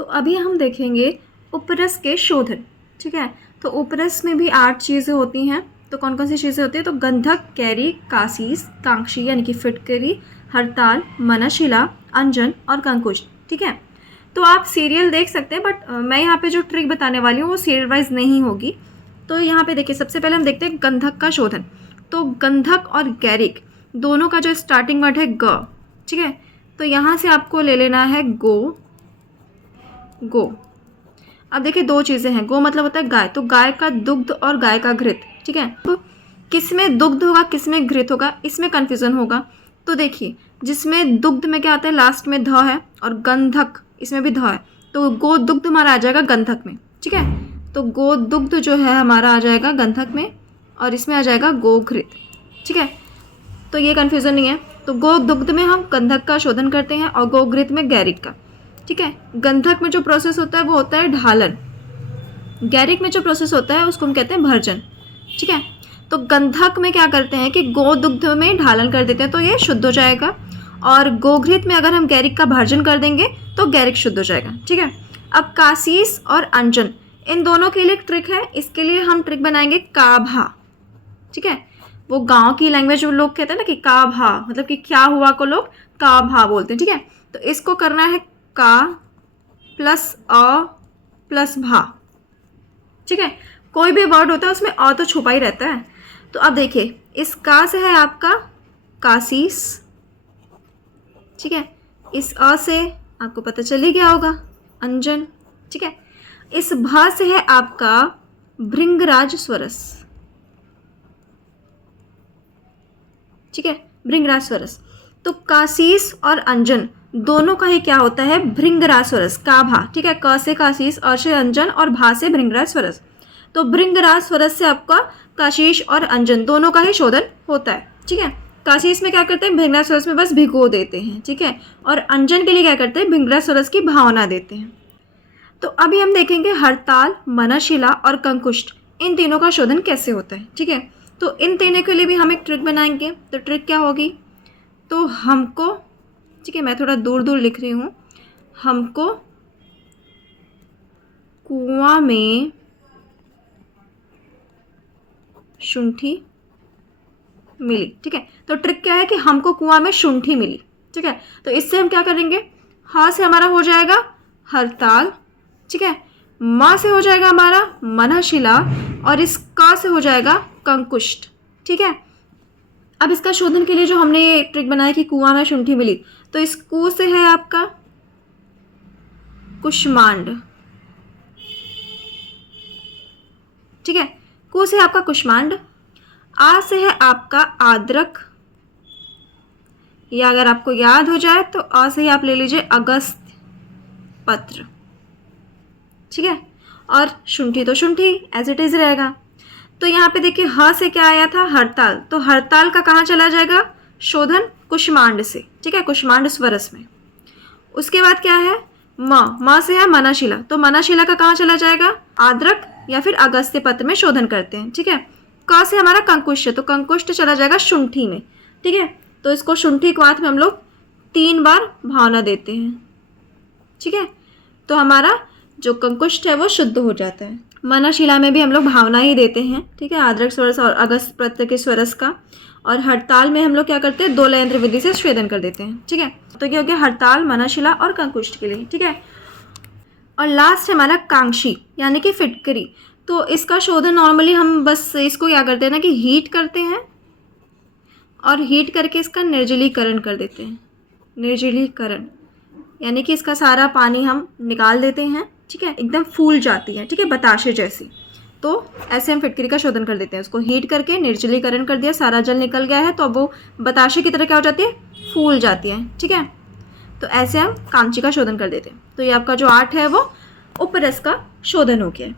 तो अभी हम देखेंगे उपरस के शोधन। ठीक है, तो उपरस में भी 8 चीज़ें होती हैं। तो कौन कौन सी चीज़ें होती हैं? तो गंधक, कैरी, कासीस, कांक्षी यानी कि फिटकरी, हड़ताल, मनशिला, अंजन और कंकुश। ठीक है, तो आप सीरियल देख सकते हैं, बट मैं यहाँ पे जो ट्रिक बताने वाली हूँ वो सीरियल वाइज नहीं होगी। तो यहाँ पे देखिए, सबसे पहले हम देखते हैं गंधक का शोधन। तो गंधक और गैरिक दोनों का जो स्टार्टिंग वर्ड है ग। ठीक है, तो यहाँ से आपको ले लेना है गो। गो, अब देखिए 2 चीज़ें हैं। गो मतलब होता है गाय, तो गाय का दुग्ध और गाय का घृत। ठीक है, तो किस में दुग्ध होगा, किस में घृत होगा, इसमें कन्फ्यूज़न होगा। तो देखिए, जिसमें दुग्ध में क्या आता है, लास्ट में ध है, और गंधक इसमें भी ध है, तो गो दुग्ध हमारा आ जाएगा गंधक में। ठीक है, तो गो दुग्ध जो है हमारा आ जाएगा गंधक में, और इसमें आ जाएगा गो घृत। ठीक है, तो ये कन्फ्यूज़न नहीं है। तो गो दुग्ध में हम गंधक का शोधन करते हैं और गो घृत में गैरिक का। ठीक है, गंधक में जो प्रोसेस होता है वो होता है ढालन। गैरिक में जो प्रोसेस होता है उसको हम कहते हैं भर्जन। ठीक है, तो गंधक में क्या करते हैं कि गो दुग्ध में ढालन कर देते हैं, तो ये शुद्ध हो जाएगा, और गोघृत में अगर हम गैरिक का भर्जन कर देंगे तो गैरिक शुद्ध हो जाएगा। ठीक है, अब कासीस और अंजन, इन दोनों के लिए एक ट्रिक है। इसके लिए हम ट्रिक बनाएंगे काभा। ठीक है, वो गांव की लैंग्वेज में लोग कहते हैं ना कि काभा, मतलब कि क्या हुआ को लोग काभा बोलते हैं। ठीक है, तो इसको करना है का प्लस अ प्लस भा। ठीक है, कोई भी वर्ड होता है उसमें अ तो छुपा ही रहता है। तो अब देखिए, इस का से है आपका कासीस। ठीक है, इस अ से आपको पता चल ही गया होगा अंजन। ठीक है, इस भा से है आपका भृंगराज स्वरस। ठीक है, भृंगराज स्वरस। तो कासीस और अंजन दोनों का ही क्या होता है, भृंगराज स्वरस, का भा। ठीक है, क से कासीस, अ से अंजन और भा से भृंगराज स्वरस। तो भृंगराज स्वरस से आपका काशीश और अंजन दोनों का ही शोधन होता है। ठीक है, काशीश में क्या करते हैं, भृंगराज स्वरस में बस भिगो देते हैं। ठीक है, और अंजन के लिए क्या करते हैं, भृंगराज स्वरस की भावना देते हैं। तो अभी हम देखेंगे हड़ताल, मनशिला और कंकुष्ट, इन तीनों का शोधन कैसे होता है। ठीक है, तो इन तीनों के लिए भी हम एक ट्रिक बनाएंगे। तो ट्रिक क्या होगी, तो हमको, ठीक है मैं थोड़ा दूर दूर लिख रही हूँ, हमको कुआं में शुंठी मिली। ठीक है, तो ट्रिक क्या है कि हमको कुआं में शुंठी मिली। ठीक है, तो इससे हम क्या करेंगे, हा से हमारा हो जाएगा हड़ताल। ठीक है, मा से हो जाएगा हमारा मनशिला, और इस का से हो जाएगा कंकुष्ट। ठीक है, अब इसका शोधन के लिए जो हमने ये ट्रिक बनाया कि कुआं में शुंठी मिली, तो इस कु से है आपका कुष्मांड। ठीक है, कु से आपका कुष्मांड। आ से है आपका आद्रक, या अगर आपको याद हो जाए तो आ से ही आप ले लीजिए अगस्त पत्र। ठीक है, और शुंठी तो शुंठी एज इट इज रहेगा। तो यहाँ पे देखिए ह से क्या आया था, हड़ताल, तो हड़ताल का कहाँ चला जाएगा, शोधन कुष्मांड से। ठीक है, कुष्मांड स्वरस में। उसके बाद क्या है, म से है मनशिला, तो मनशिला का कहाँ चला जाएगा, आद्रक या फिर अगस्त्य पत्र में शोधन करते हैं। ठीक है, क से हमारा कंकुष्ट, तो कंकुष्ट चला जाएगा शुंठी में। ठीक है, तो इसको शुंठी क्वाथ में हम लोग 3 बार भावना देते हैं। ठीक है, तो हमारा जो कंकुष्ट है वो शुद्ध हो जाता है। मनशिला में भी हम लोग भावना ही देते हैं। ठीक है, आद्रक स्वरस और अगस्त पत्र के स्वरस का। और हड़ताल में हम लोग क्या करते हैं, 2 लयंत्र विधि से स्वेदन कर देते हैं। ठीक है, तो क्या हो गया, हड़ताल, मनशिला और कंकुष्ट के लिए। ठीक है, और लास्ट हमारा कांक्षी यानी कि फिटकरी। तो इसका शोधन नॉर्मली हम बस इसको क्या करते हैं ना कि हीट करते हैं, और हीट करके इसका निर्जलीकरण कर देते हैं। निर्जलीकरण यानी कि इसका सारा पानी हम निकाल देते हैं। ठीक है, एकदम फूल जाती है। ठीक है, बताशे जैसी। तो ऐसे हम फिटकरी का शोधन कर देते हैं। उसको हीट करके निर्जलीकरण कर दिया, सारा जल निकल गया है, तो अब वो बताशे की तरह क्या हो जाती है, फूल जाती है। ठीक है, तो ऐसे हम कांची का शोधन कर देते हैं। तो ये आपका जो 8 है वो उपरस का शोधन हो गया है।